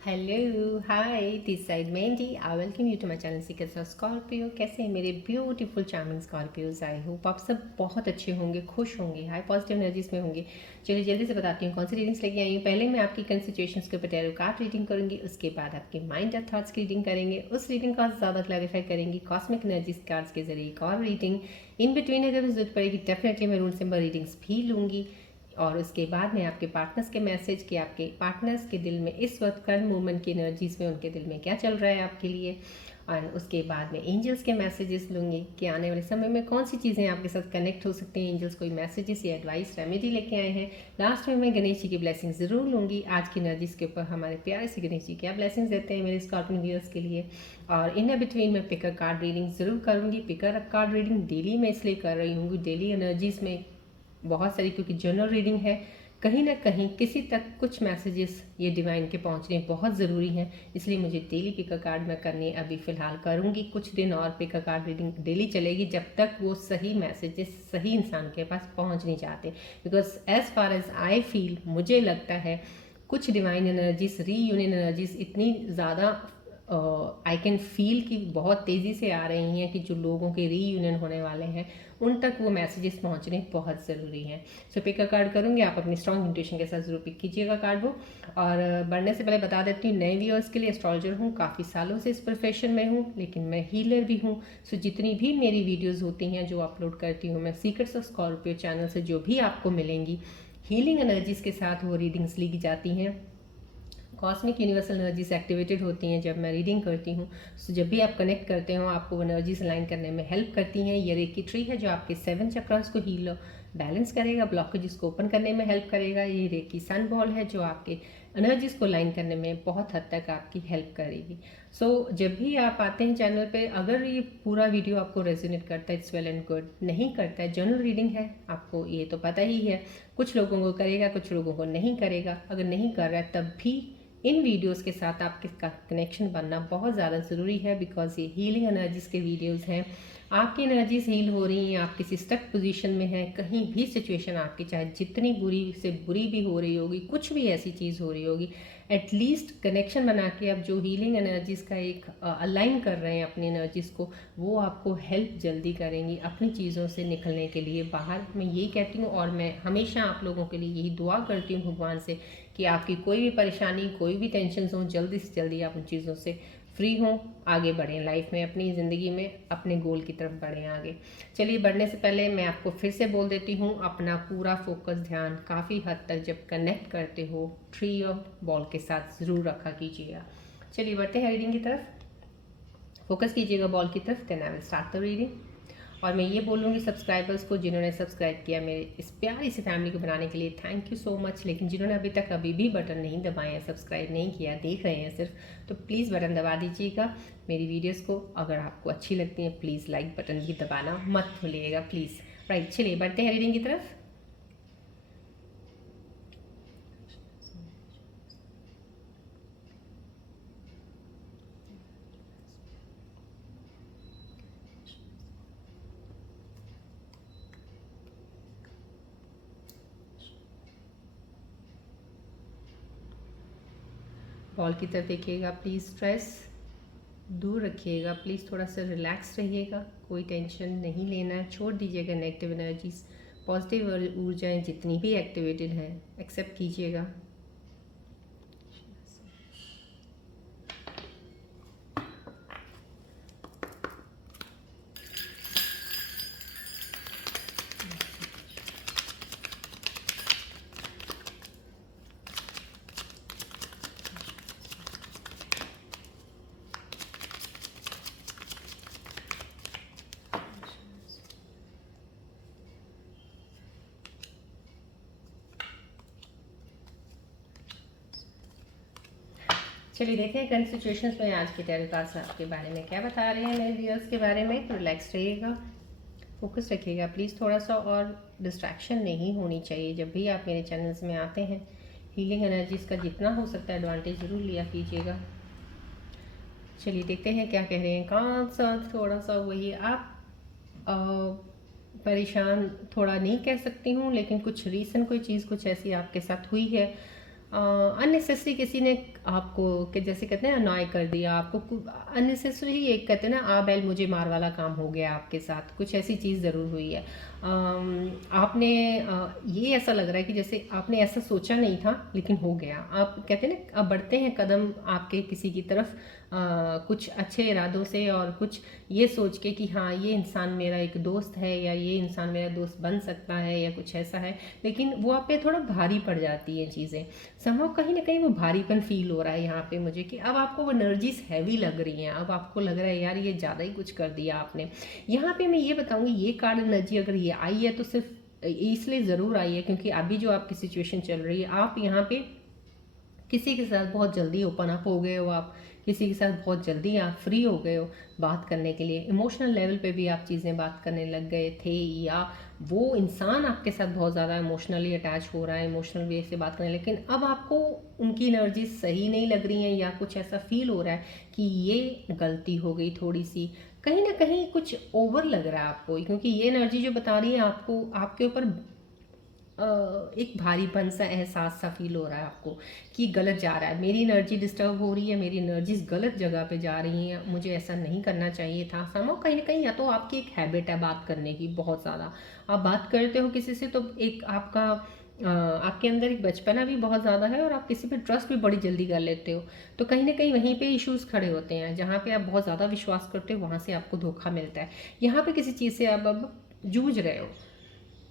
Hello hi this side Mandy I welcome you to my channel secrets of Scorpio. कैसे हैं मेरे beautiful charming Scorpios? I hope आप सब बहुत अच्छे होंगे, खुश होंगे, हाई पॉजिटिव एनर्जीज में होंगे। चलिए जल्दी से बताती हूँ कौन सी रीडिंग्स लेके आई हूँ। पहले मैं आपकी करंट सिचुएशंस के ऊपर टैरो कार्ड रीडिंग करूँगी, उसके बाद आपके माइंड और थॉट्स की रीडिंग करेंगे, उस रीडिंग को ज़्यादा क्लैरिफाई करेंगी कॉस्मिक एनर्जीज कार्ड्स के जरिए एक और रीडिंग। इन बिटवीन अगर जरूरत पड़ेगी डेफिनेटली मैं रूल सिंबल रीडिंग्स भी लूँगी। और उसके बाद में आपके पार्टनर्स के मैसेज कि आपके पार्टनर्स के दिल में इस वक्त करंट मोमेंट की एनर्जीज में उनके दिल में क्या चल रहा है आपके लिए। और उसके बाद में एंजल्स के मैसेजेस लूँगी कि आने वाले समय में कौन सी चीज़ें आपके साथ कनेक्ट हो सकती हैं। एंजल्स कोई मैसेजेस या एडवाइस रेमेडी लेके आए हैं। लास्ट में मैं गणेश जी की ब्लेसिंग ज़रूर लूँगी। आज की एनर्जीज के ऊपर हमारे प्यारे से गणेश जी क्या ब्लेसिंग्स देते हैं मेरे स्कॉर्पियन व्यूअर्स के लिए। और इन बिटवीन मैं पिकर कार्ड रीडिंग ज़रूर करूँगी। पिकर कार्ड रीडिंग डेली मैं इसलिए कर रही हूँ, डेली एनर्जीज में बहुत सारी, क्योंकि जनरल रीडिंग है, कहीं ना कहीं किसी तक कुछ मैसेजेस ये डिवाइन के पहुंचने बहुत ज़रूरी हैं। इसलिए मुझे डेली पिकर कार्ड मैं करनी अभी फ़िलहाल करूँगी। कुछ दिन और पिकर कार्ड रीडिंग डेली चलेगी जब तक वो सही मैसेजेस सही इंसान के पास पहुंच नहीं जाते। Because as far as I feel, मुझे लगता है कुछ डिवाइन एनर्जीज, रीयूनियन एनर्जीज इतनी ज़्यादा आई कैन फील कि बहुत तेज़ी से आ रही हैं कि जो लोगों के रीयूनियन होने वाले हैं उन तक वो मैसेजेस पहुंचने बहुत ज़रूरी हैं। सो पिक का कार्ड करूँगी, आप अपनी स्ट्रॉन्ग इंट्यूशन के साथ जरूर पिक कीजिएगा कार्ड वो। और बढ़ने से पहले बता देती हूँ नए व्यूअर्स के लिए, एस्ट्रोलॉजर हूँ, काफ़ी सालों से इस प्रोफेशन में हूँ, लेकिन मैं हीलर भी हूँ। सो जितनी भी मेरी वीडियोज़ होती हैं जो अपलोड करती हूँ मैं सीक्रेट्स ऑफ स्कॉर्पियो चैनल से, जो भी आपको मिलेंगी हीलिंग एनर्जीज़ के साथ वो रीडिंग्स ली जाती हैं। कॉस्मिक यूनिवर्सल एनर्जीज एक्टिवेटेड होती हैं जब मैं रीडिंग करती हूँ। सो जब भी आप कनेक्ट करते हो आपको एनर्जीज अलाइन करने में हेल्प करती हैं। ये रेकी ट्री है जो आपके 7 चक्रास को हील बैलेंस करेगा, ब्लॉकेजेस को ओपन करने में हेल्प करेगा। ये रेकी सन बॉल है जो आपके एनर्जीज को लाइन करने में बहुत हद तक आपकी हेल्प करेगी। सो जब भी आप आते हैं चैनल पे, अगर ये पूरा वीडियो आपको रेजोनेट करता है इट्स वेल एंड गुड, नहीं करता है, जनरल रीडिंग है, आपको ये तो पता ही है, कुछ लोगों को करेगा कुछ लोगों को नहीं करेगा। अगर नहीं कर रहा है तब भी इन वीडियोस के साथ आपके कनेक्शन बनना बहुत ज़्यादा ज़रूरी है। बिकॉज ये हीलिंग एनर्जीज के वीडियोस हैं, आपकी एनर्जीज हील हो रही हैं, आप किसी स्टक पोजीशन में हैं, कहीं भी सिचुएशन आपकी चाहे जितनी बुरी से बुरी भी हो रही होगी, कुछ भी ऐसी चीज़ हो रही होगी, एटलीस्ट कनेक्शन बना के आप जो हीलिंग एनर्जीज का एक अलाइन कर रहे हैं अपनी एनर्जीज को, वो आपको हेल्प जल्दी करेंगी अपनी चीज़ों से निकलने के लिए बाहर। मैं यही कहती हूँ और मैं हमेशा आप लोगों के लिए यही दुआ करती हूँ भगवान से कि आपकी कोई भी परेशानी, कोई भी टेंशन हो, जल्दी से जल्दी आप उन चीज़ों से फ्री हों, आगे बढ़ें लाइफ में, अपनी ज़िंदगी में अपने गोल की तरफ बढ़ें आगे। चलिए बढ़ने से पहले मैं आपको फिर से बोल देती हूँ, अपना पूरा फोकस ध्यान काफ़ी हद तक जब कनेक्ट करते हो ट्री ऑफ बॉल के साथ ज़रूर रखा कीजिएगा। चलिए बढ़ते हैं रीडिंग की तरफ। फोकस कीजिएगा बॉल की तरफ, then I will start the reading. और मैं ये बोलूँगी सब्सक्राइबर्स को जिन्होंने सब्सक्राइब किया मेरे इस प्यारी सी फैमिली को बनाने के लिए, थैंक यू सो मच। लेकिन जिन्होंने अभी तक अभी भी बटन नहीं दबाया है, सब्सक्राइब नहीं किया, देख रहे हैं सिर्फ, तो प्लीज़ बटन दबा दीजिएगा मेरी वीडियोस को। अगर आपको अच्छी लगती हैं प्लीज़ लाइक बटन भी दबाना मत भूलिएगा प्लीज़। राइट, चलिए बढ़ते हैं रीडिंग की तरफ। बॉल की तरफ देखिएगा, प्लीज़ स्ट्रेस दूर रखिएगा, प्लीज़ थोड़ा सा रिलैक्स रहिएगा, कोई टेंशन नहीं लेना है, छोड़ दीजिएगा नेगेटिव एनर्जीज। पॉजिटिव ऊर्जाएं जितनी भी एक्टिवेटेड हैं एक्सेप्ट कीजिएगा। चलिए देखते हैं करंट सिचुएशंस में आज के टैरो कार्ड्स आपके बारे में क्या बता रहे हैं मेरे व्यूअर्स के बारे में। रिलैक्स रहिएगा, फोकस रखिएगा प्लीज़ थोड़ा सा, और डिस्ट्रैक्शन नहीं होनी चाहिए जब भी आप मेरे चैनल्स में आते हैं। हीलिंग एनर्जीज का जितना हो सकता है एडवांटेज ज़रूर लिया कीजिएगा। चलिए देखते हैं क्या कह रहे हैं कार्ड्स। थोड़ा सा वही आप परेशान थोड़ा नहीं कह सकती हूँ, लेकिन कुछ रीज़न, कोई चीज़ कुछ ऐसी आपके साथ हुई है अननेसेसरी किसी ने आपको कि जैसे कहते हैं अनॉय कर दिया आपको, अननेसेसरी एक कहते हैं ना आ बैल मुझे मार वाला काम हो गया आपके साथ, कुछ ऐसी चीज़ ज़रूर हुई है। आपने ये ऐसा लग रहा है कि जैसे आपने ऐसा सोचा नहीं था लेकिन हो गया। आप कहते हैं ना अब बढ़ते हैं कदम आपके किसी की तरफ, कुछ अच्छे इरादों से और कुछ ये सोच के कि हाँ ये इंसान मेरा एक दोस्त है या ये इंसान मेरा दोस्त बन सकता है या कुछ ऐसा है, लेकिन वो आप पे थोड़ा भारी पड़ जाती हैं चीज़ें। समहाउ कहीं ना कहीं वो भारीपन फील हो रहा है यहाँ पे मुझे कि अब आपको वो एनर्जीज हैवी लग रही हैं, अब आपको लग रहा है यार ये ज़्यादा ही कुछ कर दिया आपने। यहाँ पे मैं ये बताऊँगी ये कार्ड एनर्जी अगर ये आई है तो सिर्फ इसलिए ज़रूर आई है क्योंकि अभी जो आपकी सिचुएशन चल रही है आप यहाँ पे किसी के साथ बहुत जल्दी ओपन अप हो गए हो, आप किसी के साथ बहुत जल्दी आप फ्री हो गए हो बात करने के लिए, इमोशनल लेवल पे भी आप चीज़ें बात करने लग गए थे, या वो इंसान आपके साथ बहुत ज़्यादा इमोशनली अटैच हो रहा है, इमोशनल वे से बात करने, लेकिन अब आपको उनकी एनर्जी सही नहीं लग रही है या कुछ ऐसा फील हो रहा है कि ये गलती हो गई थोड़ी सी, कहीं ना कहीं कुछ ओवर लग रहा है आपको, क्योंकि ये एनर्जी जो बता रही है आपको आपके ऊपर एक भारीपन सा एहसास सा फील हो रहा है आपको कि गलत जा रहा है, मेरी एनर्जी डिस्टर्ब हो रही है, मेरी एनर्जीज गलत जगह पे जा रही हैं, मुझे ऐसा नहीं करना चाहिए था। समझो कहीं ना कहीं या तो आपकी एक हैबिट है बात करने की बहुत ज़्यादा, आप बात करते हो किसी से तो एक आपका आपके अंदर एक बचपना भी बहुत ज़्यादा है और आप किसी पे ट्रस्ट भी बड़ी जल्दी कर लेते हो, तो कहीं ना कहीं वहीं पे इश्यूज खड़े होते हैं, जहाँ पे आप बहुत ज़्यादा विश्वास करते हो वहाँ से आपको धोखा मिलता है। यहाँ पे किसी चीज़ से आप अब जूझ रहे हो,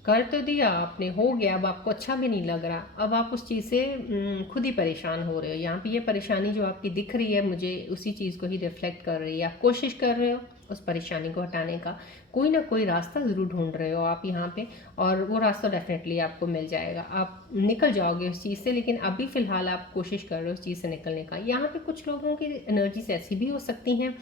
कर तो दिया आपने, हो गया, अब आपको अच्छा भी नहीं लग रहा, अब आप उस चीज़ से खुद ही परेशान हो रहे हो। यहाँ पे ये परेशानी जो आपकी दिख रही है मुझे उसी चीज़ को ही रिफ्लेक्ट कर रही है, आप कोशिश कर रहे हो उस परेशानी को हटाने का, कोई ना कोई रास्ता ज़रूर ढूंढ रहे हो आप यहाँ पे, और वो रास्ता डेफिनेटली आपको मिल जाएगा, आप निकल जाओगे उस चीज़ से, लेकिन अभी फ़िलहाल आप कोशिश कर रहे हो उस चीज़ से निकलने का। यहाँ पे कुछ लोगों की एनर्जीज ऐसी भी हो सकती हैं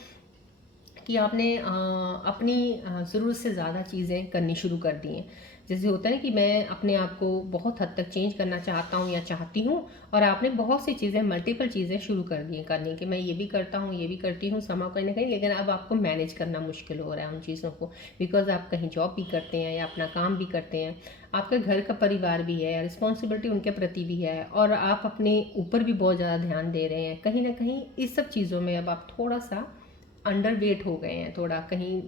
कि आपने अपनी ज़रूरत से ज़्यादा चीज़ें करनी शुरू कर दी हैं, जैसे होता है कि मैं अपने आप को बहुत हद तक चेंज करना चाहता हूँ या चाहती हूँ, और आपने बहुत सी चीज़ें मल्टीपल चीज़ें शुरू कर दी हैं करने की, मैं ये भी करता हूँ ये भी करती हूँ समाव कहीं ना कहीं, लेकिन अब आपको मैनेज करना मुश्किल हो रहा है उन चीज़ों को, बिकॉज आप कहीं जॉब भी करते हैं या अपना काम भी करते हैं, आपके घर का परिवार भी है, रिस्पॉन्सिबिलिटी उनके प्रति भी है, और आप अपने ऊपर भी बहुत ज़्यादा ध्यान दे रहे हैं, कहीं ना कहीं इस सब चीज़ों में अब आप थोड़ा सा अंडर वेट हो गए हैं, थोड़ा कहीं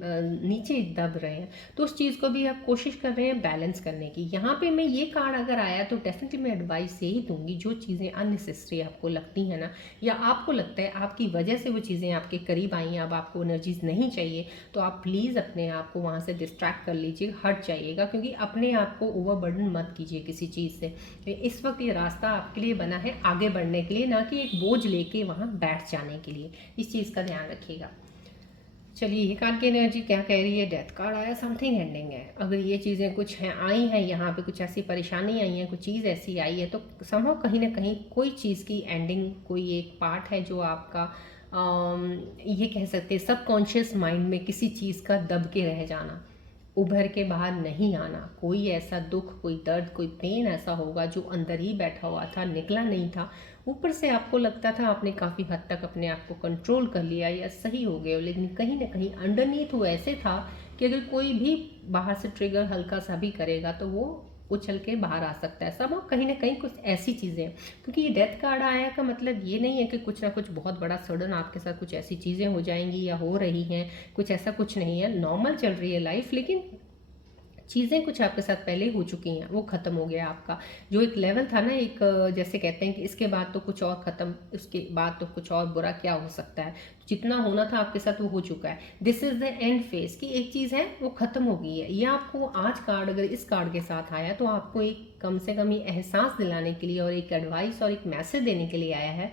नीचे दब रहे हैं, तो उस चीज़ को भी आप कोशिश कर रहे हैं बैलेंस करने की। यहाँ पे मैं ये कार्ड अगर आया तो डेफिनेटली मैं एडवाइस यही दूंगी, जो चीज़ें अननेसेसरी आपको लगती हैं ना, या आपको लगता है आपकी वजह से वो चीज़ें आपके करीब आई हैं, अब आपको एनर्जीज नहीं चाहिए, तो आप प्लीज़ अपने आप को वहाँ से डिस्ट्रैक्ट कर लीजिए, हट जाइएगा, क्योंकि अपने आप को ओवरबर्डन मत कीजिए किसी चीज़ से। इस वक्त ये रास्ता आपके लिए बना है आगे बढ़ने के लिए, ना कि एक बोझ लेके वहाँ बैठ जाने के लिए, इस चीज़ का ध्यान रखिएगा। चलिए ये कार्ड की एनर्जी क्या कह रही है, डेथ कार्ड आया, समथिंग एंडिंग है। अगर ये चीज़ें कुछ हैं आई हैं यहाँ पे, कुछ ऐसी परेशानी आई है, कुछ चीज़ ऐसी आई है, तो संभव कहीं ना कहीं कोई चीज़ की एंडिंग, कोई एक पार्ट है जो आपका ये कह सकते हैं सबकॉन्शियस माइंड में किसी चीज़ का दब के रह जाना, उभर के बाहर नहीं आना, कोई ऐसा दुख, कोई दर्द, कोई पेन ऐसा होगा जो अंदर ही बैठा हुआ था, निकला नहीं था, ऊपर से आपको लगता था आपने काफ़ी हद तक अपने आप को कंट्रोल कर लिया या सही हो गए हो, लेकिन कहीं ना कहीं अंडरनीथ वो ऐसे था कि अगर कोई भी बाहर से ट्रिगर हल्का सा भी करेगा तो वो उछल के बाहर आ सकता है। सब कहीं ना कहीं कुछ ऐसी चीज़ें, क्योंकि ये डेथ कार्ड आया का मतलब ये नहीं है कि कुछ ना कुछ बहुत बड़ा सडन आपके साथ कुछ ऐसी चीज़ें हो जाएंगी या हो रही हैं, कुछ ऐसा कुछ नहीं है, नॉर्मल चल रही है लाइफ, लेकिन चीज़ें कुछ आपके साथ पहले हो चुकी हैं, वो ख़त्म हो गया आपका जो एक लेवल था ना, एक जैसे कहते हैं कि इसके बाद तो कुछ और ख़त्म, उसके बाद तो कुछ और बुरा क्या हो सकता है, जितना होना था आपके साथ वो हो चुका है, this is the end phase की एक चीज़ है वो ख़त्म हो गई है। ये आपको आज कार्ड अगर इस कार्ड के साथ आया तो आपको एक कम से कम ये एहसास दिलाने के लिए और एक एडवाइस और एक मैसेज देने के लिए आया है,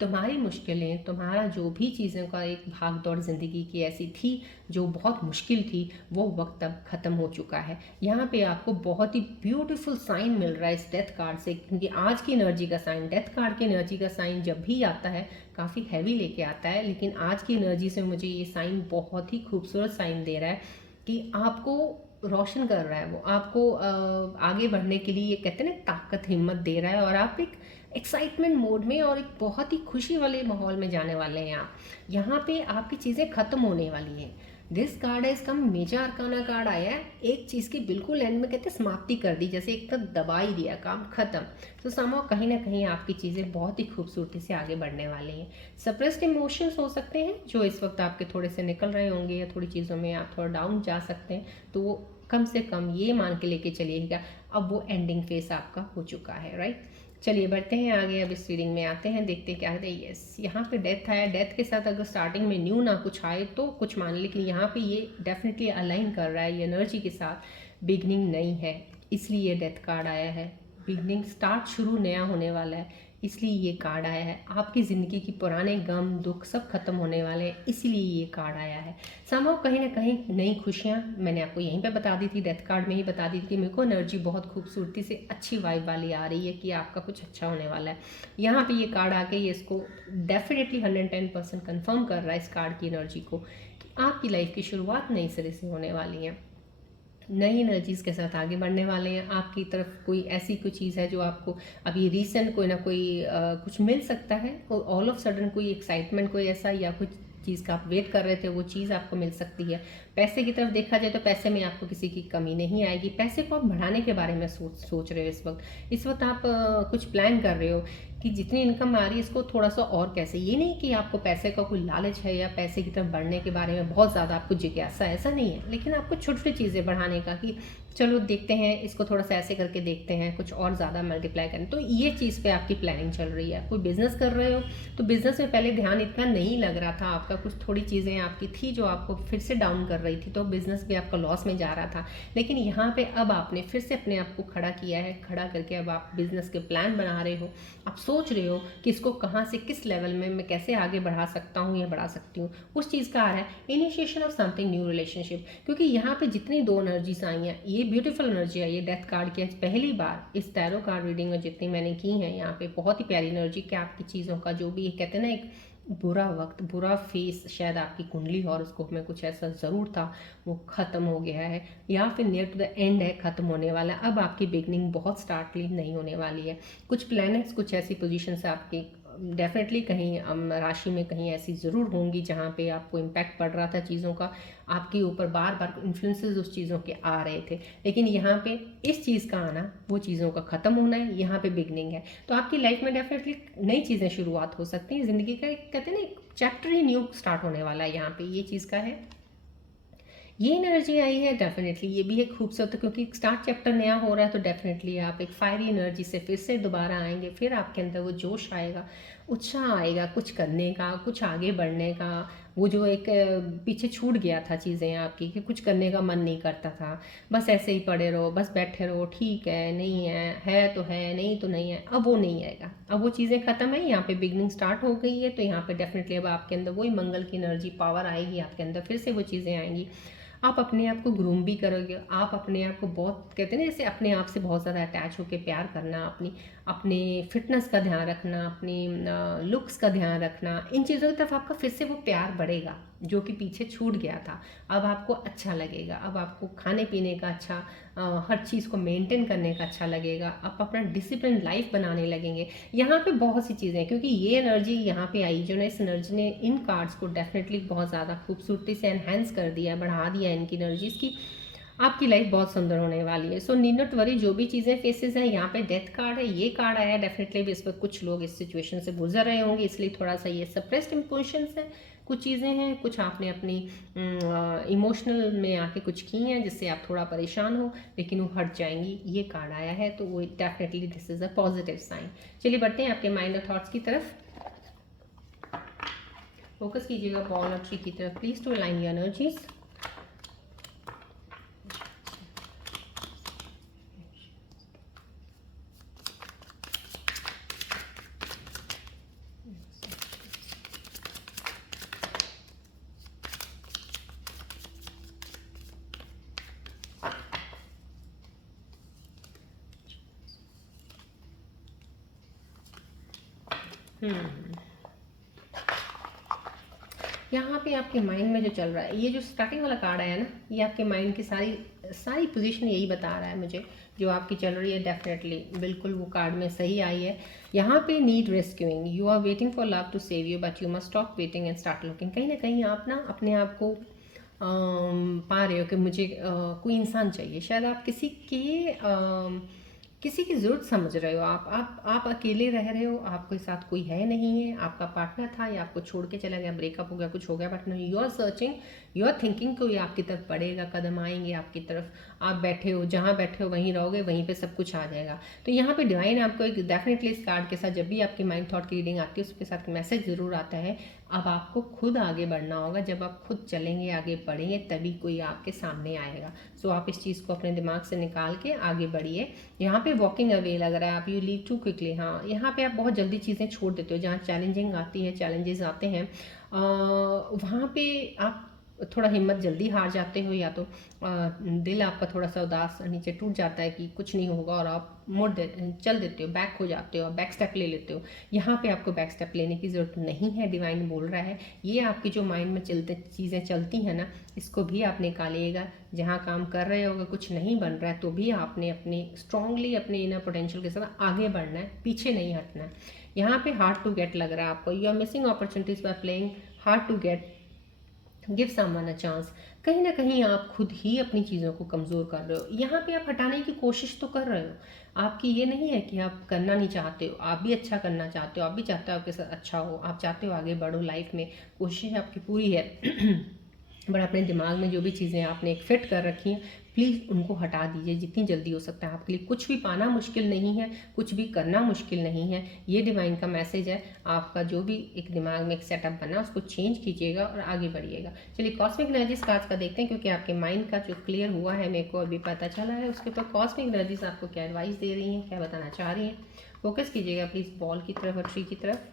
तुम्हारी मुश्किलें, तुम्हारा जो भी चीज़ों का एक भाग दौड़ ज़िंदगी की ऐसी थी जो बहुत मुश्किल थी, वो वक्त अब ख़त्म हो चुका है। यहाँ पे आपको बहुत ही ब्यूटीफुल साइन मिल रहा है इस डेथ कार्ड से, क्योंकि आज की एनर्जी का साइन, डेथ कार्ड की एनर्जी का साइन जब भी आता है काफ़ी हैवी लेके आता है, लेकिन आज की एनर्जी से मुझे ये साइन बहुत ही खूबसूरत साइन दे रहा है कि आपको रोशन कर रहा है, वो आपको आगे बढ़ने के लिए ये कहते हैं ना ताकत हिम्मत दे रहा है, और आप एक एक्साइटमेंट मोड में और एक बहुत ही खुशी वाले माहौल में जाने वाले हैं। आप यहाँ पे आपकी चीज़ें ख़त्म होने वाली हैं, दिस कार्ड है, इसका मेजर अरकाना कार्ड आया है, एक चीज़ की बिल्कुल एंड में कहते हैं समाप्ति कर दी, जैसे एक तो दबा ही दिया, काम खत्म। तो समाव कहीं ना कहीं आपकी चीज़ें बहुत ही खूबसूरती से आगे बढ़ने वाली हैं। सप्रेस्ड इमोशंस हो सकते हैं जो इस वक्त आपके थोड़े से निकल रहे होंगे, या थोड़ी चीज़ों में आप थोड़ा डाउन जा सकते हैं, तो वो कम से कम ये मान के लेके चलिएगा अब वो एंडिंग फेस आपका हो चुका है, राइट। चलिए बढ़ते हैं आगे, अब इस रीडिंग में आते हैं, देखते हैं क्या है। यस, यहाँ पे डेथ आया, डेथ के साथ अगर स्टार्टिंग में न्यू ना कुछ आए तो कुछ मान, लेकिन यहाँ पे ये डेफिनेटली अलाइन कर रहा है ये एनर्जी के साथ, बिगनिंग नई है इसलिए ये डेथ कार्ड आया है, बिगनिंग स्टार्ट शुरू नया होने वाला है इसलिए ये कार्ड आया है। आपकी ज़िंदगी की पुराने गम दुख सब खत्म होने वाले हैं इसलिए ये कार्ड आया है। संभव कहीं ना कहीं नई खुशियाँ, मैंने आपको यहीं पे बता दी थी, डेथ कार्ड में ही बता दी थी कि मेरे को एनर्जी बहुत खूबसूरती से अच्छी वाइब वाली आ रही है कि आपका कुछ अच्छा होने वाला है। यहाँ पे ये कार्ड आके ये इसको डेफिनेटली 110% कन्फर्म कर रहा है, इस कार्ड की एनर्जी को, कि आपकी लाइफ की शुरुआत नई सिरे से होने वाली है, नई एनर्जीज़ के साथ आगे बढ़ने वाले हैं। आपकी तरफ कोई ऐसी कोई चीज़ है जो आपको अभी रिसेंट कोई ना कोई कुछ मिल सकता है, ऑल ऑफ सडन कोई एक्साइटमेंट, कोई ऐसा या कुछ चीज़ का आप वेट कर रहे थे वो चीज़ आपको मिल सकती है। पैसे की तरफ देखा जाए तो पैसे में आपको किसी की कमी नहीं आएगी, पैसे को आप बढ़ाने के बारे में सोच रहे हो इस वक्त आप कुछ प्लान कर रहे हो कि जितनी इनकम आ रही है इसको थोड़ा सा और कैसे, ये नहीं कि आपको पैसे का कोई लालच है या पैसे की तरफ बढ़ने के बारे में बहुत ज़्यादा आपको जिज्ञासा, ऐसा नहीं है, लेकिन आपको छोटी छोटी चीज़ें बढ़ाने का कि चलो देखते हैं इसको थोड़ा सा ऐसे करके देखते हैं, कुछ और ज़्यादा मल्टीप्लाई करें, तो ये चीज़ पे आपकी प्लानिंग चल रही है। कोई बिजनेस कर रहे हो तो बिजनेस में पहले ध्यान इतना नहीं लग रहा था आपका, कुछ थोड़ी चीज़ें आपकी थी जो आपको फिर से डाउन कर रही थी, तो बिजनेस भी आपका लॉस में जा रहा था, लेकिन यहाँ पे अब आपने फिर से अपने आप को खड़ा किया है, खड़ा करके अब आप बिजनेस के प्लान बना रहे हो, आप सोच रहे हो कि इसको कहाँ से किस लेवल में मैं कैसे आगे बढ़ा सकता हूँ या बढ़ा सकती हूँ, उस चीज़ का आ रहा है initiation of something new relationship. क्योंकि यहाँ पे जितनी दो एनर्जीज आई हैं, ये ब्यूटीफुल एनर्जी है, ये डेथ कार्ड की पहली बार इस टैरो कार्ड रीडिंग में जितनी मैंने की हैं, यहाँ पे बहुत ही प्यारी एनर्जी कि आपकी चीज़ों का जो भी कहते हैं ना, एक बुरा वक्त, बुरा फेस शायद आपकी कुंडली हॉरोस्कोप में कुछ ऐसा ज़रूर था, वो ख़त्म हो गया है या फिर नियर टू द एंड है, ख़त्म होने वाला है। अब आपकी बिगनिंग बहुत स्टार्टली नहीं होने वाली है। कुछ प्लैनेट्स कुछ ऐसी पोजीशन से आपकी डेफिनेटली कहीं राशि में कहीं ऐसी ज़रूर होंगी जहाँ पे आपको इम्पैक्ट पड़ रहा था चीज़ों का, आपके ऊपर बार बार इन्फ्लुएंसेस उस चीज़ों के आ रहे थे, लेकिन यहाँ पे इस चीज़ का आना, वो चीज़ों का ख़त्म होना है, यहाँ पे बिगनिंग है। तो आपकी लाइफ में डेफिनेटली नई चीज़ें शुरुआत हो सकती हैं, ज़िंदगी का एक कहते हैं ना एक चैप्टर ही न्यू स्टार्ट होने वाला है, यहाँ पे ये चीज़ का है। ये एनर्जी आई है डेफिनेटली, ये भी एक खूबसूरत, क्योंकि स्टार्ट चैप्टर नया हो रहा है तो डेफिनेटली आप एक फायरी एनर्जी से फिर से दोबारा आएंगे, फिर आपके अंदर वो जोश आएगा, उत्साह आएगा कुछ करने का, कुछ आगे बढ़ने का। वो जो एक पीछे छूट गया था चीज़ें आपकी कि कुछ करने का मन नहीं करता था, बस ऐसे ही पड़े रहो, बस बैठे रहो, ठीक है नहीं है तो है, नहीं तो नहीं है, अब वो नहीं आएगा, अब वो चीज़ें ख़त्म है, यहाँ पे बिगनिंग स्टार्ट हो गई है। तो यहाँ पे डेफिनेटली अब आपके अंदर वही मंगल की एनर्जी पावर आएगी, आपके अंदर फिर से वो चीज़ें आएंगी। आप अपने आप को ग्रूम भी करोगे, आप अपने आप को बहुत कहते हैं ना जैसे अपने आप से बहुत ज़्यादा अटैच होकर प्यार करना, अपनी फिटनेस का ध्यान रखना, अपनी लुक्स का ध्यान रखना, इन चीज़ों की तरफ आपका फिर से वो प्यार बढ़ेगा जो कि पीछे छूट गया था। अब आपको अच्छा लगेगा, अब आपको खाने पीने का अच्छा, हर चीज़ को मेंटेन करने का अच्छा लगेगा, आप अपना डिसिप्लिन लाइफ बनाने लगेंगे। यहाँ पे बहुत सी चीज़ें हैं क्योंकि ये एनर्जी यहाँ पे आई जो ना, इस एनर्जी ने इन कार्ड्स को डेफिनेटली बहुत ज़्यादा खूबसूरती से एनहेंस कर दिया, बढ़ा दिया इनकी एनर्जीज़ की। आपकी लाइफ बहुत सुंदर होने वाली है। सो नीड नॉट वरी, जो भी चीज़ें फेसेस हैं, यहाँ पे डेथ कार्ड है, ये कार्ड आया डेफिनेटली भी इस पर कुछ लोग इस सिचुएशन से गुजर रहे होंगे, इसलिए थोड़ा सा ये सप्रेस्ड इमोशंस है, कुछ चीज़ें हैं, कुछ आपने अपनी इमोशनल में आके कुछ की हैं जिससे आप थोड़ा परेशान हो, लेकिन वो हट जाएंगी, ये कार्ड आया है, तो वो definitely this is a positive sign. चलिए बढ़ते हैं आपके माइंड और थॉट्स की तरफ। फोकस कीजिएगा बॉल और ट्री की तरफ, please to align your energies. यहाँ पे आपके माइंड में जो चल रहा है, ये जो स्टार्टिंग वाला कार्ड आया ना, ये आपके माइंड की सारी सारी पोजीशन यही बता रहा है मुझे, जो आपकी चल रही है डेफिनेटली बिल्कुल वो कार्ड में सही आई है। यहाँ पे need rescuing, you are waiting for love to save you but you must stop waiting and start looking. कहीं ना कहीं आप ना अपने आप को पा रहे हो कि मुझे कोई इंसान चाहिए, शायद आप किसी की ज़रूरत समझ रहे हो, आप अकेले रह रहे हो, आपके साथ कोई है नहीं है, आपका पार्टनर था या आपको छोड़ के चला गया, ब्रेकअप हो गया, कुछ हो गया, but you are searching, you are thinking कोई आपकी तरफ बढ़ेगा, कदम आएंगे आपकी तरफ, आप बैठे हो, जहाँ बैठे हो वहीं रहोगे, वहीं पे सब कुछ आ जाएगा। तो यहाँ पे डिवाइन आपको एक डेफिनेटली इस कार्ड के साथ, जब भी आपकी माइंड थॉट की रीडिंग आती है उसके साथ मैसेज ज़रूर आता है, अब आपको खुद आगे बढ़ना होगा, जब आप खुद चलेंगे, आगे बढ़ेंगे, तभी कोई आपके सामने आएगा। सो आप इस चीज़ को अपने दिमाग से निकाल के आगे बढ़िए। यहाँ पे वॉकिंग अवे लग रहा है, आप यू लीव टू क्विकली, हाँ यहाँ पे आप बहुत जल्दी चीज़ें छोड़ देते हो, जहाँ चैलेंजिंग आती है, चैलेंजेस आते हैं, वहाँ पे आप थोड़ा हिम्मत जल्दी हार जाते हो, या तो दिल आपका थोड़ा सा उदास नीचे टूट जाता है कि कुछ नहीं होगा, और आप चल देते हो, बैक हो जाते हो, बैक स्टेप ले लेते हो। यहाँ पे आपको बैक स्टेप लेने की ज़रूरत नहीं है, डिवाइन बोल रहा है ये आपकी जो माइंड में चीज़ें चलती हैं ना, इसको भी आप निकालिएगा। जहाँ काम कर रहे होगा कुछ नहीं बन रहा है, तो भी आपने अपने स्ट्रांगली अपने इनर पोटेंशियल के साथ आगे बढ़ना है, पीछे नहीं हटना है। यहाँ पे हार्ड टू गेट लग रहा है आपको, you are missing opportunities by playing hard to get, give someone a chance. कहीं ना कहीं आप खुद ही अपनी चीज़ों को कमज़ोर कर रहे हो, यहाँ पे आप हटाने की कोशिश तो कर रहे हो, आपकी ये नहीं है कि आप करना नहीं चाहते हो, आप भी अच्छा करना चाहते हो, आप भी चाहते हो आपके साथ अच्छा हो, आप चाहते हो आगे बढ़ो लाइफ में, कोशिश आपकी पूरी है। बट अपने दिमाग में जो भी चीज़ें आपने एक फिट कर रखी हैं, प्लीज़ उनको हटा दीजिए जितनी जल्दी हो सकता है। आपके लिए कुछ भी पाना मुश्किल नहीं है, कुछ भी करना मुश्किल नहीं है, ये डिवाइन का मैसेज है। आपका जो भी एक दिमाग में एक सेटअप बना उसको चेंज कीजिएगा और आगे बढ़िएगा। चलिए कॉस्मिक एनर्जीज कार्ड्स का देखते हैं, क्योंकि आपके माइंड का जो क्लियर हुआ है मेरे को अभी पता चला है, उसके ऊपर कॉस्मिक एनर्जीज आपको क्या एडवाइस दे रही हैं, क्या बताना चाह रही हैं। फोकस कीजिएगा प्लीज़ बॉल की तरफ और ट्री की तरफ।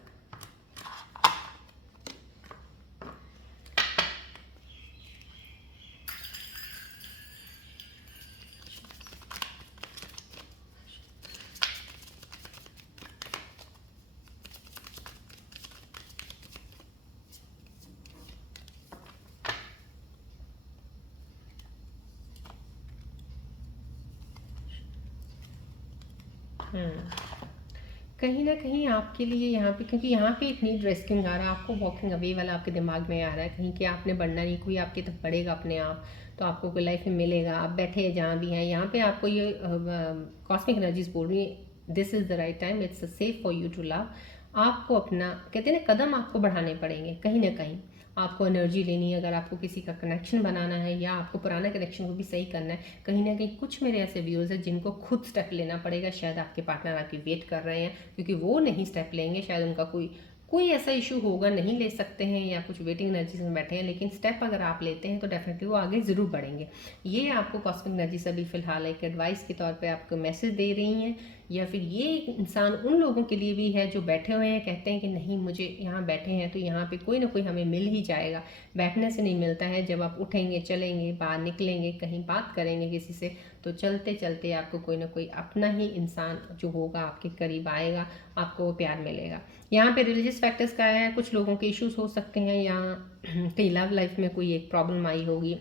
कहीं ना कहीं आपके लिए यहाँ पे, क्योंकि यहाँ पे एक नीड रेस्क्यूइंग आ रहा है, आपको वॉकिंग अवे वाला आपके दिमाग में आ रहा है, कहीं कि आपने बढ़ना नहीं, कोई आपकी तरफ बढ़ेगा अपने आप, तो आपको कोई लाइफ में मिलेगा। आप बैठे हैं जहाँ भी हैं, यहाँ पे आपको ये कॉस्मिक एनर्जीज बोल रही है, this is the right time, it's safe for you to love. आपको अपना कहते हैं ना, कदम आपको बढ़ाने पड़ेंगे, कहीं ना कहीं आपको एनर्जी लेनी है, अगर आपको किसी का कनेक्शन बनाना है या आपको पुराना कनेक्शन को भी सही करना है, कहीं ना कहीं कुछ मेरे ऐसे व्यूअर्स हैं जिनको खुद स्टेप लेना पड़ेगा। शायद आपके पार्टनर आपकी वेट कर रहे हैं, क्योंकि वो नहीं स्टेप लेंगे, शायद उनका कोई ऐसा इशू होगा, नहीं ले सकते हैं, या कुछ वेटिंग एनर्जी में बैठे हैं, लेकिन स्टेप अगर आप लेते हैं तो डेफिनेटली वो आगे ज़रूर बढ़ेंगे। ये आपको कॉस्मिक एनर्जी से अभी फिलहाल एक एडवाइस के तौर पे आपको मैसेज दे रही हैं, या फिर ये इंसान उन लोगों के लिए भी है जो बैठे हुए हैं, कहते हैं कि नहीं मुझे यहाँ बैठे हैं तो यहाँ पे कोई ना कोई हमें मिल ही जाएगा। बैठने से नहीं मिलता है, जब आप उठेंगे, चलेंगे, बाहर निकलेंगे, कहीं बात करेंगे किसी से, तो चलते चलते आपको कोई ना कोई अपना ही इंसान जो होगा आपके करीब आएगा, आपको वो प्यार मिलेगा। यहाँ पे रिलीजियस फैक्टर्स का है, कुछ लोगों के इश्यूज हो सकते हैं, या कहीं लव लाइफ में कोई एक प्रॉब्लम आई होगी,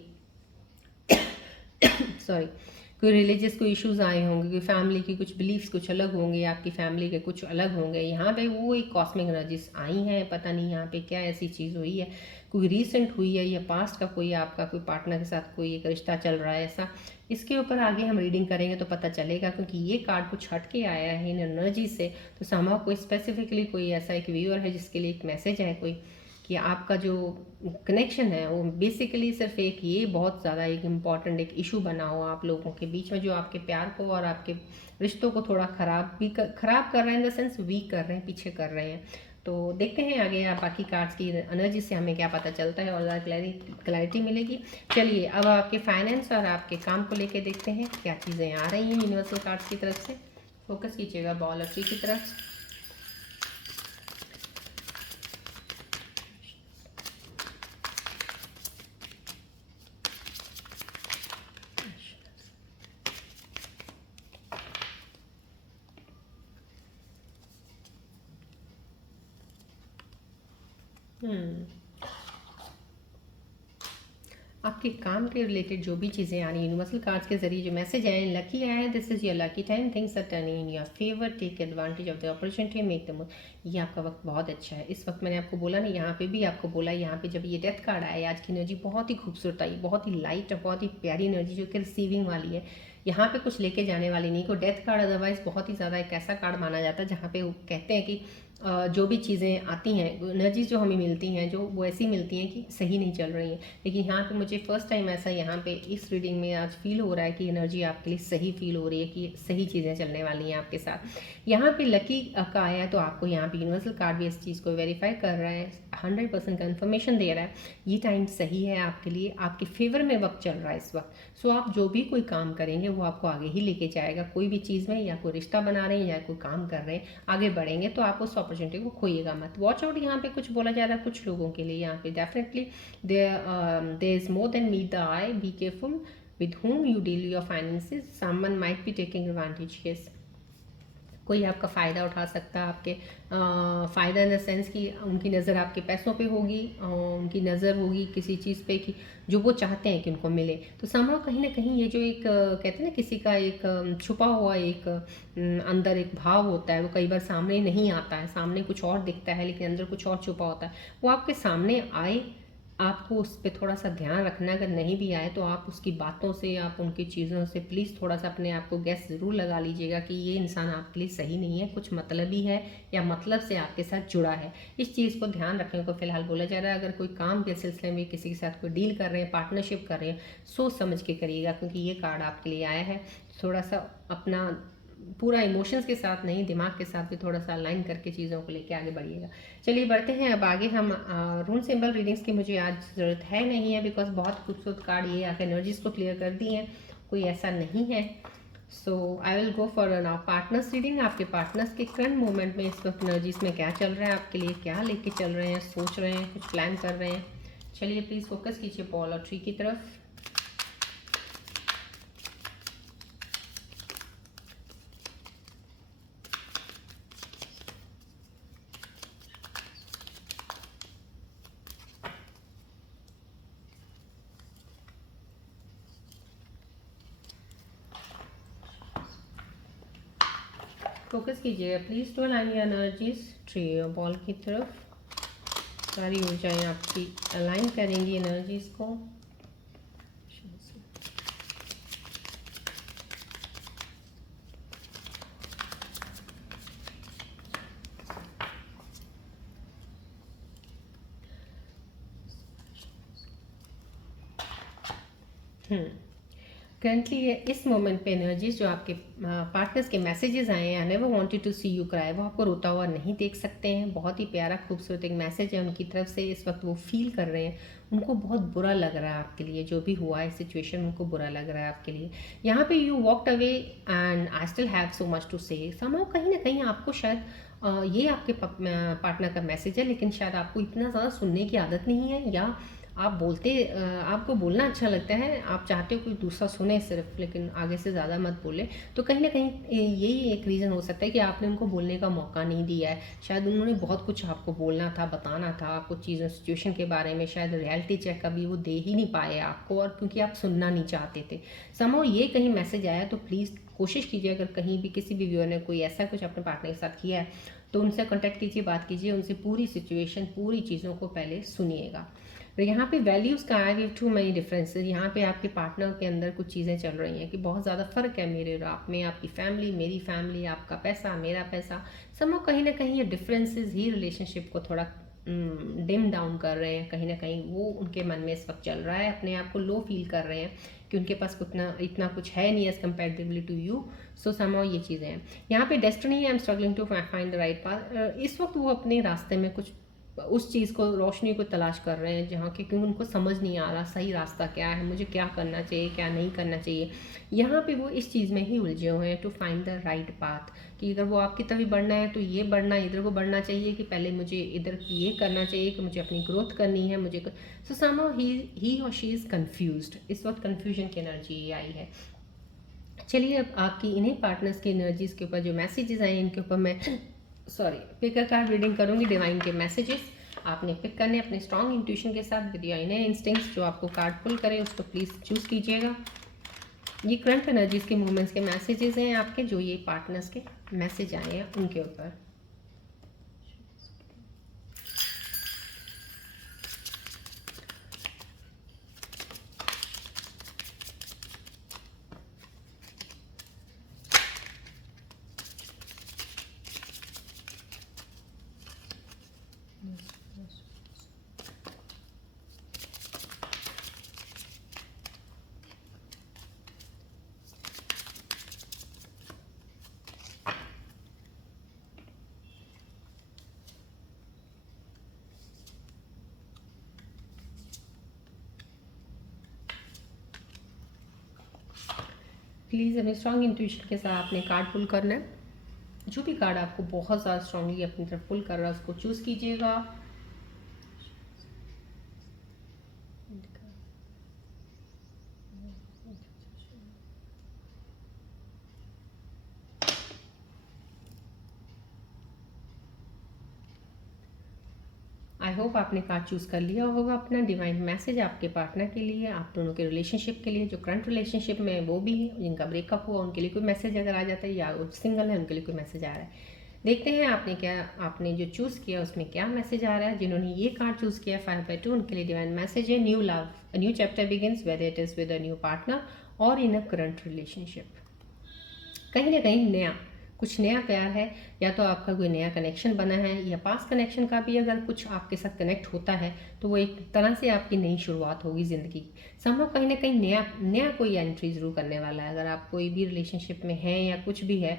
सॉरी, कोई रिलीजियस कोई इश्यूज आए होंगे, कोई फैमिली की कुछ बिलीफ्स कुछ अलग होंगे, आपकी फैमिली के कुछ अलग होंगे, यहाँ पे वो एक कॉस्मिक एनर्जीज आई हैं। पता नहीं यहाँ पे क्या ऐसी चीज़ हुई है, कोई रीसेंट हुई है, या पास्ट का कोई आपका कोई पार्टनर के साथ कोई एक रिश्ता चल रहा है ऐसा, इसके ऊपर आगे हम रीडिंग करेंगे तो पता चलेगा, क्योंकि ये कार्ड कुछ हट के आया है इन एनर्जी से। तो समाव कोई स्पेसिफिकली कोई ऐसा एक व्यूअर है जिसके लिए एक मैसेज है कोई, कि आपका जो कनेक्शन है वो बेसिकली सिर्फ एक ये बहुत ज़्यादा एक इम्पॉर्टेंट एक इशू बना हो आप लोगों के बीच में, जो आपके प्यार को और आपके रिश्तों को थोड़ा ख़राब कर रहे हैं, इन द सेंस वीक कर रहे हैं, पीछे कर रहे हैं। तो देखते हैं आगे आप बाकी कार्ड्स की एनर्जी से हमें क्या पता चलता है और ज़्यादा क्लैरिटी मिलेगी। चलिए अब आपके फाइनेंस और आपके काम को लेके देखते हैं क्या चीज़ें आ रही हैं यूनिवर्सल कार्ड्स की तरफ से। फोकस कीजिएगा बॉल और ट्री की तरफ। आपके काम के रिलेटेड जो भी चीज़ें आ रही हैं, यूनिवर्सल कार्ड्स के जरिए जो मैसेज आए हैं, लकी आया है, this is your lucky time, things are turning in your favour, take advantage of the opportunity, make the most. ये आपका वक्त बहुत अच्छा है। इस वक्त मैंने आपको बोला ना, यहाँ पे भी आपको बोला, यहाँ पे जब ये डेथ कार्ड आया, आज की एनर्जी बहुत ही खूबसूरत आई, बहुत ही लाइट और बहुत ही प्यारी एनर्जी जो कि रिसीविंग वाली है। यहाँ पे कुछ लेके जाने वाली नहीं को डेथ कार्ड अदरवाइज बहुत ही ज़्यादा एक ऐसा कार्ड माना जाता है जहाँ पे वो कहते हैं कि जो भी चीज़ें आती हैं, एनर्जीज जो हमें मिलती हैं, जो वो ऐसी मिलती हैं कि सही नहीं चल रही हैं। लेकिन यहाँ पे मुझे फर्स्ट टाइम ऐसा यहाँ पे इस रीडिंग में आज फील हो रहा है कि एनर्जी आपके लिए सही फील हो रही है, कि सही चीज़ें चलने वाली हैं आपके साथ। यहाँ पे लकी का आया है, तो आपको यहाँ पे यूनिवर्सल कार्ड भी इस चीज़ को वेरीफाई कर रहा है, 100% कन्फर्मेशन दे रहा है। ये टाइम सही है आपके लिए, आपके फेवर में वक्त चल रहा है इस वक्त। सो आप जो भी कोई काम करेंगे वो आपको आगे ही लेके जाएगा। कोई भी चीज़ में, या कोई रिश्ता बना रहे हैं या कोई काम कर रहे हैं, आगे बढ़ेंगे तो आप उस अपॉर्चुनिटी को खोइएगा मत। वॉच आउट यहाँ पे कुछ बोला जा रहा है कुछ लोगों के लिए। यहाँ पे definitely there is more than meet the eye, be careful with whom you deal your finances, someone might be taking advantage, yes। कोई आपका फ़ायदा उठा सकता है, आपके फ़ायदा इन द सेंस कि उनकी नज़र आपके पैसों पे होगी, उनकी नज़र होगी किसी चीज़ पे कि जो वो चाहते हैं कि उनको मिले। तो समहाउ कहीं ना कहीं ये जो एक कहते हैं ना, किसी का एक छुपा हुआ एक अंदर एक भाव होता है, वो कई बार सामने नहीं आता है, सामने कुछ और दिखता है लेकिन अंदर कुछ और छुपा होता है, वो आपके सामने आए। आपको उस पर थोड़ा सा ध्यान रखना, अगर नहीं भी आए तो आप उसकी बातों से, आप उनकी चीज़ों से प्लीज़ थोड़ा सा अपने आप को गैस ज़रूर लगा लीजिएगा कि ये इंसान आपके लिए सही नहीं है, कुछ मतलबी है या मतलब से आपके साथ जुड़ा है। इस चीज़ को ध्यान रखने को फिलहाल बोला जा रहा है। अगर कोई काम के सिलसिले में किसी के साथ कोई डील कर रहे हैं, पार्टनरशिप कर रहे हैं, सोच समझ के करिएगा, क्योंकि ये कार्ड आपके लिए आया है। थोड़ा सा अपना पूरा इमोशंस के साथ नहीं, दिमाग के साथ भी थोड़ा सा अलाइन करके चीज़ों को लेके आगे बढ़िएगा। चलिए बढ़ते हैं अब आगे। हम रून सिंबल रीडिंग्स की मुझे आज ज़रूरत है नहीं है, बिकॉज बहुत खूबसूरत कार्ड ये आके एनर्जीज को क्लियर कर दी हैं, कोई ऐसा नहीं है। So I will go for now partners reading. आपके पार्टनर्स के करंट मोमेंट में इस वक्त एनर्जीज में क्या चल रहा है, आपके लिए क्या लेके चल रहे हैं, सोच रहे हैं, कुछ प्लान कर रहे हैं। चलिए प्लीज़ फोकस कीजिए बॉल और ट्री की तरफ। फोकस कीजिएगा please to align your energies, tree और बॉल की तरफ। सारी ऊर्जाएं आपकी अलाइन करेंगी एनर्जीज को। करंटली इस मोमेंट पे एनर्जीज जो आपके पार्टनर्स के मैसेजेस आए हैं, never wanted to see you cry, वो आपको रोता हुआ नहीं देख सकते हैं। बहुत ही प्यारा खूबसूरत एक मैसेज है उनकी तरफ से। इस वक्त वो फील कर रहे हैं, उनको बहुत बुरा लग रहा है आपके लिए, जो भी हुआ है सिचुएशन उनको बुरा लग रहा है आपके लिए। यहाँ पे you walked away and I still have so much to say. Somehow कहीं ना कहीं आपको शायद ये आपके पार्टनर का मैसेज है, लेकिन शायद आपको इतना ज़्यादा सुनने की आदत नहीं है, या आप बोलते आपको बोलना अच्छा लगता है, आप चाहते हो कोई दूसरा सुने सिर्फ, लेकिन आगे से ज़्यादा मत बोले। तो कहीं ना कहीं यही एक रीज़न हो सकता है कि आपने उनको बोलने का मौका नहीं दिया है। शायद उन्होंने बहुत कुछ आपको बोलना था, बताना था आपको चीज़ों सिचुएशन के बारे में, शायद रियलिटी चेक कभी वो दे ही नहीं पाए आपको, और क्योंकि आप सुनना नहीं चाहते थे। समहाउ ये कहीं मैसेज आया, तो प्लीज़ कोशिश कीजिए, अगर कहीं भी किसी भी व्यूअर ने कोई ऐसा कुछ अपने पार्टनर के साथ किया है, तो उनसे कॉन्टैक्ट कीजिए, बात कीजिए उनसे, पूरी सिचुएशन पूरी चीज़ों को पहले सुनिएगा। तो यहाँ पे वैल्यूज़ का आई टू मैनी डिफरेंसेस। यहाँ पे आपके पार्टनर के अंदर कुछ चीज़ें चल रही हैं कि बहुत ज़्यादा फ़र्क है मेरे और आप में, आपकी फैमिली मेरी फैमिली, आपका पैसा मेरा पैसा। समहाउ कहीं ना कहीं ये डिफरेंसेस ही रिलेशनशिप को थोड़ा डिम डाउन कर रहे हैं। कहीं ना कहीं वो उनके मन में इस वक्त चल रहा है, अपने आप को लो फील कर रहे हैं कि उनके पास इतना कुछ है नहीं as comparatively to you. So somehow ये चीज़ें हैं। यहाँ पे destiny, I am struggling to find the right path. इस वक्त वो अपने रास्ते में कुछ उस चीज़ को, रोशनी को तलाश कर रहे हैं जहाँ के, क्योंकि उनको समझ नहीं आ रहा सही रास्ता क्या है, मुझे क्या करना चाहिए क्या नहीं करना चाहिए। यहाँ पे वो इस चीज़ में ही उलझे हुए हैं to find the right path, कि अगर वो आपकी तरफ बढ़ना है तो ये बढ़ना, इधर को बढ़ना चाहिए कि पहले मुझे इधर ये करना चाहिए कि मुझे अपनी ग्रोथ करनी है मुझे। सो समहाउ ही और शी इज़ कन्फ्यूज्ड। इस वक्त कन्फ्यूजन की एनर्जी आई है। चलिए अब आपकी इन्हीं पार्टनर्स की एनर्जीज़ के ऊपर जो मैसेजेस आए, इनके ऊपर मैं पिकर कार्ड रीडिंग करूँगी, डिवाइन के मैसेजेस। आपने पिक करने अपने स्ट्रॉन्ग इंट्यूशन के साथ विद योर इनर इंस्टिंक्ट्स। जो आपको कार्ड पुल करे उसको प्लीज़ चूज़ कीजिएगा। ये करंट एनर्जीज के मूवमेंट्स के मैसेजेस हैं आपके, जो ये पार्टनर्स के मैसेज आए हैं उनके ऊपर। प्लीज़ अपने स्ट्रॉन्ग इंट्यूशन के साथ आपने कार्ड पुल करना है। जो भी कार्ड आपको बहुत ज़्यादा स्ट्रांगली अपनी तरफ पुल कर रहा है उसको चूज़ कीजिएगा। आई होप आपने कार्ड चूज़ कर लिया होगा अपना डिवाइन मैसेज आपके पार्टनर के लिए, आप दोनों के रिलेशनशिप के लिए। जो करंट रिलेशनशिप में वो भी है, जिनका ब्रेकअप हुआ उनके लिए कोई मैसेज अगर आ जाता है, या वो सिंगल है उनके लिए कोई मैसेज आ रहा है। देखते हैं आपने जो चूज़ किया उसमें क्या मैसेज आ रहा है। जिन्होंने ये कार्ड चूज़ किया 5/2 उनके लिए डिवाइन मैसेज है new love, a new chapter begins whether it is with a new partner और इन अ करंट रिलेशनशिप। कहीं ना कहीं नया कुछ नया प्यार है, या तो आपका कोई नया कनेक्शन बना है, या पास कनेक्शन का भी अगर कुछ आपके साथ कनेक्ट होता है तो वो एक तरह से आपकी नई शुरुआत होगी ज़िंदगी की। संभव कहीं ना कहीं नया नया कोई एंट्री ज़रूर करने वाला है। अगर आप कोई भी रिलेशनशिप में हैं या कुछ भी है,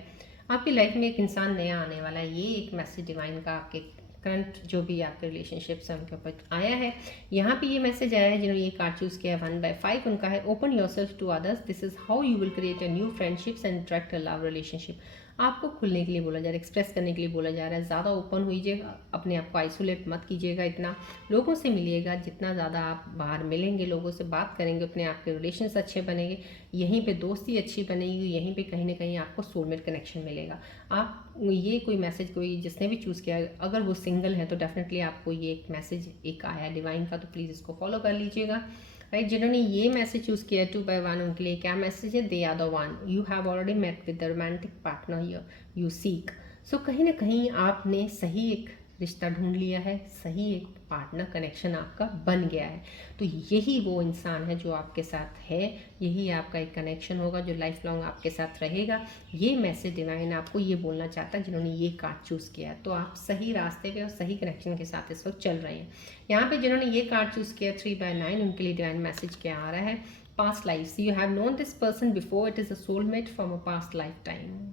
आपकी लाइफ में एक इंसान नया आने वाला है। ये एक मैसेज डिवाइन का आपके करंट जो भी आपके रिलेशनशिप्स हैं उनके ऊपर आया है। यहाँ पे ये मैसेज आया है जिन्होंने ये कार्ड चूज़ किया 1/5 उनका है open yourself to others, this is how you will create a new friendships and attract a love relationship. आपको खुलने के लिए बोला जा रहा है, एक्सप्रेस करने के लिए बोला जा रहा है। ज़्यादा ओपन होइएगा, अपने आप को आइसोलेट मत कीजिएगा इतना, लोगों से मिलिएगा। जितना ज़्यादा आप बाहर मिलेंगे, लोगों से बात करेंगे, अपने आप के रिलेशंस अच्छे बनेंगे, यहीं पे दोस्ती अच्छी बनेगी, यहीं पे कहीं ना कहीं आपको सोलमेट कनेक्शन मिलेगा। आप ये कोई मैसेज कोई जिसने भी चूज़ किया, अगर वो सिंगल है तो डेफिनेटली आपको ये एक मैसेज एक आया डिवाइन का, तो प्लीज़ इसको फॉलो कर लीजिएगा। राइट, जिन्होंने ये मैसेज चूज़ किया 2/1 उनके लिए क्या मैसेज है, they are the one you have already met with the romantic partner you seek. So कहीं ना कहीं आपने सही एक रिश्ता ढूंढ लिया है, सही एक पार्टनर कनेक्शन आपका बन गया है। तो यही वो इंसान है जो आपके साथ है, यही आपका एक कनेक्शन होगा जो लाइफ लॉन्ग आपके साथ रहेगा। ये मैसेज डिवाइन आपको ये बोलना चाहता है जिन्होंने ये कार्ड चूज़ किया। तो आप सही रास्ते पे और सही कनेक्शन के साथ इस वक्त चल रहे हैं। यहाँ पे जिन्होंने ये कार्ड चूज़ किया 3/9 उनके लिए डिवाइन मैसेज क्या आ रहा है, past life you have known this person before, it is a soulmate from a past life time.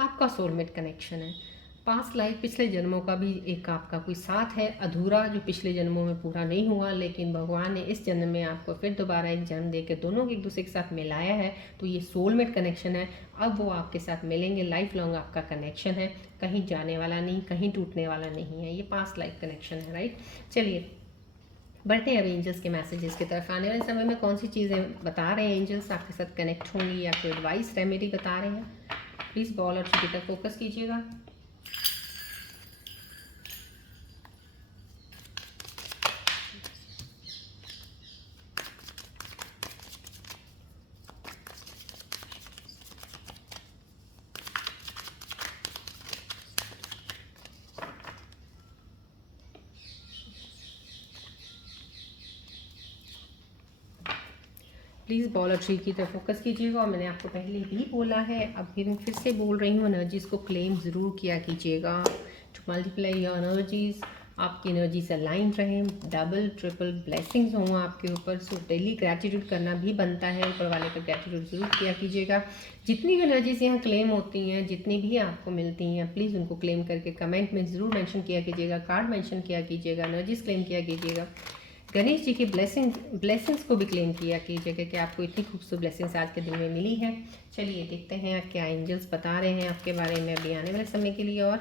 आपका सोलमेट कनेक्शन है, पास्ट लाइफ पिछले जन्मों का भी एक आपका कोई साथ है अधूरा, जो पिछले जन्मों में पूरा नहीं हुआ, लेकिन भगवान ने इस जन्म में आपको फिर दोबारा एक जन्म दे के दोनों एक दूसरे के साथ मिलाया है। तो ये सोलमेट कनेक्शन है, अब वो आपके साथ मिलेंगे, लाइफ लॉन्ग आपका कनेक्शन है, कहीं जाने वाला नहीं, कहीं टूटने वाला नहीं है, ये पास्ट लाइफ कनेक्शन है। राइट, चलिए बढ़ते हैं अब एंजल्स के मैसेजेस की तरफ। आने वाले समय में कौन सी चीज़ें बता रहे हैं एंजल्स आपके साथ कनेक्ट होंगी, या कोई एडवाइस रेमेडी बता रहे हैं। प्लीज़ बॉल और चिटी तक फोकस कीजिएगा। प्लीज़ बॉल और ट्री की तरफ फोकस कीजिएगा। और मैंने आपको पहले भी बोला है, अब फिर से बोल रही हूँ, एनर्जीज़ को क्लेम ज़रूर किया कीजिएगा। टू मल्टीप्लाई योर एनर्जीज़, आपकी एनर्जी से अलाइन रहें, डबल ट्रिपल ब्लेसिंग्स हों आपके ऊपर। सो डेली ग्रैटिट्यूड करना भी बनता है, ऊपर वाले का ग्रैटिट्यूड ज़रूर किया कीजिएगा। जितनी भी एनर्जीज यहाँ क्लेम होती हैं, जितनी भी आपको मिलती हैं, प्लीज़ उनको क्लेम करके कमेंट में ज़रूर मेंशन किया कीजिएगा, कार्ड मेंशन किया कीजिएगा, एनर्जीज क्लेम किया कीजिएगा। गणेश जी की ब्लेसिंग्स को भी क्लेम किया कीजिएगा कि आपको इतनी खूबसूरत ब्लेसिंग्स आज के दिन में मिली है। चलिए देखते हैं क्या एंजल्स बता रहे हैं आपके बारे में अभी आने वाले समय के लिए। और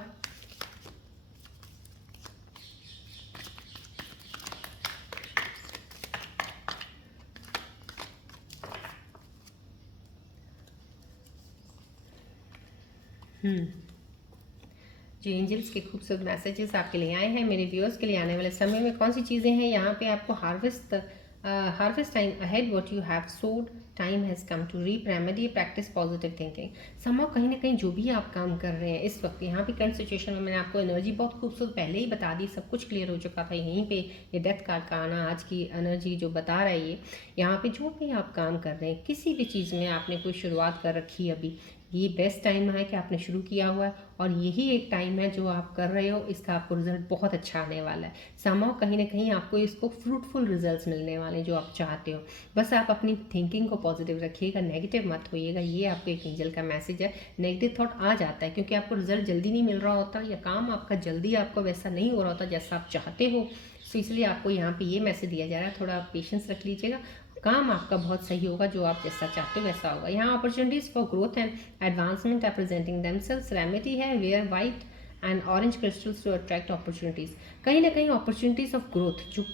जो एंजल्स के खूबसूरत मैसेजेस आपके लिए आए हैं, मेरे व्यूअर्स के लिए आने वाले समय में कौन सी चीज़ें हैं यहाँ पे आपको harvest time ahead what you have sowed, time has come to reap remedy, practice positive thinking. Somehow कहीं ना कहीं जो भी आप काम कर रहे हैं इस वक्त यहाँ पे करंट सिचुएशन में, मैंने आपको एनर्जी बहुत खूबसूरत पहले ही बता दी, सब कुछ क्लियर हो चुका था। यहीं पे ये डेथ कार्ड का आना आज की एनर्जी जो बता रहा है, ये यहाँ पे जो भी आप काम कर रहे हैं, किसी भी चीज़ में आपने कोई शुरुआत कर रखी है अभी, ये बेस्ट टाइम है कि आपने शुरू किया हुआ है, और यही एक टाइम है जो आप कर रहे हो, इसका आपको रिजल्ट बहुत अच्छा आने वाला है। समहाउ कहीं ना कहीं आपको इसको फ्रूटफुल रिजल्ट्स मिलने वाले हैं जो आप चाहते हो। बस आप अपनी थिंकिंग को पॉजिटिव रखिएगा, नेगेटिव मत होइएगा, ये आपको एक एंजल का मैसेज है। नेगेटिव थॉट आ जाता है क्योंकि आपको रिजल्ट जल्दी नहीं मिल रहा होता, या काम आपका जल्दी आपको वैसा नहीं हो रहा होता जैसा आप चाहते हो। तो इसलिए आपको यहाँ पे ये मैसेज दिया जा रहा है, थोड़ा पेशेंस रख लीजिएगा, काम आपका बहुत सही होगा, जो आप जैसा चाहते हो वैसा होगा। यहाँ opportunities for growth and advancement are presenting themselves. Remedy है wear white and orange crystals to attract opportunities. कहीं ना कहीं अपॉर्चुनिटीज़ ऑफ ग्रोथ, जो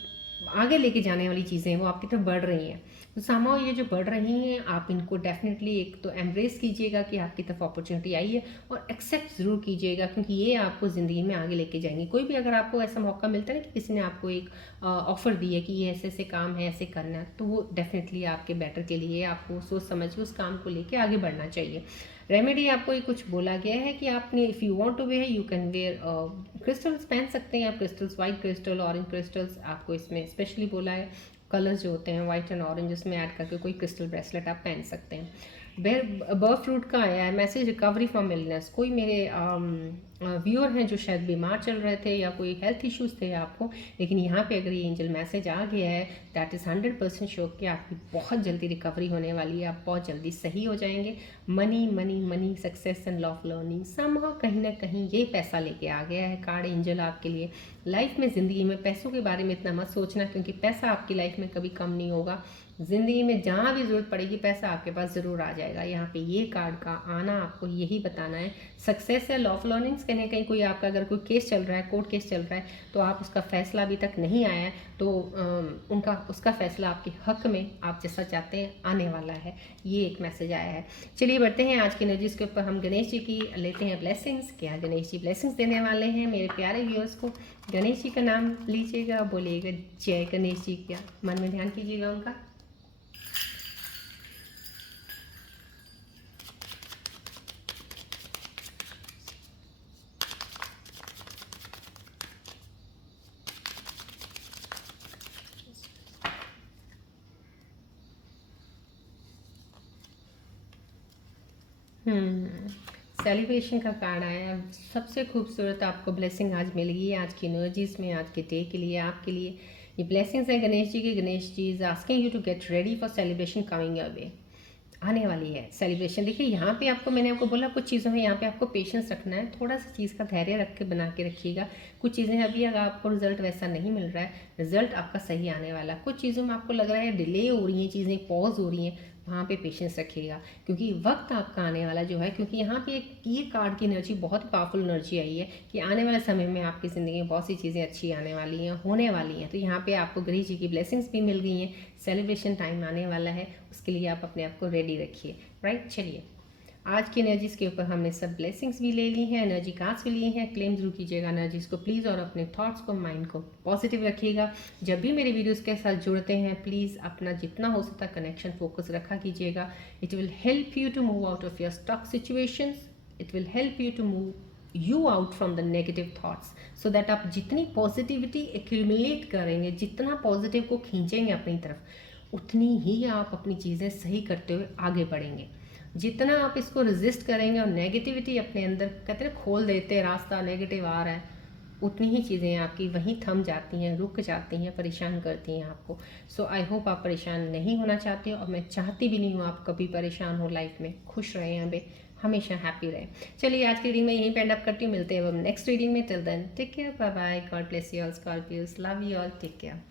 आगे लेके जाने वाली चीज़ें हैं वो आपकी तरफ बढ़ रही हैं। तो समहाउ ये जो बढ़ रही हैं, आप इनको डेफिनेटली एक तो एम्ब्रेस कीजिएगा कि आपकी तरफ अपॉर्चुनिटी आई है, और एक्सेप्ट ज़रूर कीजिएगा क्योंकि ये आपको ज़िंदगी में आगे लेके जाएंगी। कोई भी अगर आपको ऐसा मौका मिलता है ना कि किसी ने आपको एक ऑफ़र दी है कि ये ऐसे ऐसे काम है, ऐसे करना है, तो वो डेफिनेटली आपके बेटर के लिए, आपको सोच समझ के उस काम को लेके आगे बढ़ना चाहिए। रेमेडी आपको ये कुछ बोला गया है कि आपने if you want to wear you can wear crystals पहन सकते हैं आप, crystals white crystal, orange crystals, आपको इसमें स्पेशली बोला है कलर्स जो होते हैं वाइट एंड ऑरेंज, उसमें ऐड करके कोई क्रिस्टल ब्रेसलेट आप पहन सकते हैं। बर्ड फ्रूट का आया है मैसेज, रिकवरी फ्रॉम इलनेस। कोई मेरे व्यूअर हैं जो शायद बीमार चल रहे थे या कोई हेल्थ इश्यूज थे आपको, लेकिन यहाँ पे अगर ये एंजल मैसेज आ गया है, दैट इज़ 100% श्योर कि आपकी बहुत जल्दी रिकवरी होने वाली है, आप बहुत जल्दी सही हो जाएंगे। Money money money, success and love learning, somehow कहीं ना कहीं ये पैसा लेके आ गया है कार्ड एंजल आपके लिए। लाइफ में, ज़िंदगी में पैसों के बारे में इतना मत सोचना, क्योंकि पैसा आपकी लाइफ में कभी कम नहीं होगा। ज़िंदगी में जहाँ भी ज़रूरत पड़ेगी पैसा आपके पास ज़रूर आ जाएगा। यहाँ पे ये कार्ड का आना आपको यही बताना है। सक्सेस है, लॉ ऑफ लर्निंग्स, कहीं ना कहीं कोई आपका अगर कोई केस चल रहा है, कोर्ट केस चल रहा है, तो आप उसका फैसला अभी तक नहीं आया है, तो उसका फैसला आपके हक में, आप जैसा चाहते हैं, आने वाला है। ये एक मैसेज आया है। चलिए बढ़ते हैं आज की एनर्जीज के ऊपर। हम गणेश जी की लेते हैं ब्लेसिंग्स। क्या गणेश जी ब्लेसिंग्स देने वाले हैं मेरे प्यारे व्यूअर्स को? गणेश जी का नाम लीजिएगा, बोलिएगा जय गणेश जी, क्या मन में ध्यान कीजिएगा उनका। सेलिब्रेशन का कार्ड आया। सबसे खूबसूरत आपको ब्लेसिंग आज मिलेगी आज की एनर्जीज में, आज के डे के लिए, आपके लिए ये ब्लेसिंग्स है गणेश जी की। Ganesh ji is asking you to get ready for celebration coming your way. आने वाली है सेलिब्रेशन। देखिए यहाँ पे आपको, मैंने आपको बोला कुछ चीज़ों में यहाँ पे आपको पेशेंस रखना है, थोड़ा सा चीज़ का धैर्य रख के बना के रखिएगा। कुछ चीज़ें अभी अगर आपको रिजल्ट वैसा नहीं मिल रहा है, रिजल्ट आपका सही आने वाला है। कुछ चीज़ों में आपको लग रहा है डिले हो रही हैं, चीज़ें पॉज हो रही हैं, वहाँ पे पेशेंस रखिएगा क्योंकि वक्त आपका आने वाला जो है, क्योंकि यहाँ पे ये कार्ड की एनर्जी बहुत पावरफुल एनर्जी आई है कि आने वाले समय में आपकी ज़िंदगी में बहुत सी चीज़ें अच्छी आने वाली हैं, होने वाली हैं। तो यहाँ पे आपको गणेश जी की ब्लेसिंग्स भी मिल गई हैं, सेलिब्रेशन टाइम आने वाला है, उसके लिए आप अपने आप को रेडी रखिए। राइट, चलिए आज की एनर्जीज़ के ऊपर हमने सब ब्लेसिंग्स भी ले ली हैं, एनर्जी कार्ड्स भी लिए हैं। क्लेम जरूर कीजिएगा एनर्जीज़ को प्लीज़, और अपने थॉट्स को, माइंड को पॉजिटिव रखिएगा। जब भी मेरे वीडियोस के साथ जुड़ते हैं, प्लीज़ अपना जितना हो सकता कनेक्शन फोकस रखा कीजिएगा। It will help you to move out of your stuck situations, it will help you to move you out from the negative thoughts, so that आप जितनी पॉजिटिविटी एक्यूमुलेट करेंगे, जितना पॉजिटिव को खींचेंगे अपनी तरफ, उतनी ही आप अपनी चीज़ें सही करते हुए आगे बढ़ेंगे। जितना आप इसको रेजिस्ट करेंगे और नेगेटिविटी अपने अंदर, कहते हैं खोल देते हैं रास्ता, नेगेटिव आ रहा है, उतनी ही चीज़ें आपकी वहीं थम जाती हैं, रुक जाती हैं, परेशान करती हैं आपको। सो आई होप आप परेशान नहीं होना चाहते हो, और मैं चाहती भी नहीं हूँ आप कभी परेशान हो लाइफ में। खुश रहें, यहाँ पे हमेशा हैप्पी रहें। चलिए आज की रीडिंग में यहीं पे एंड अप करती हूँ, मिलते हैं अब नेक्स्ट रीडिंग में। Till then take care, bye bye, God bless you all Scorpios, love you all, take care.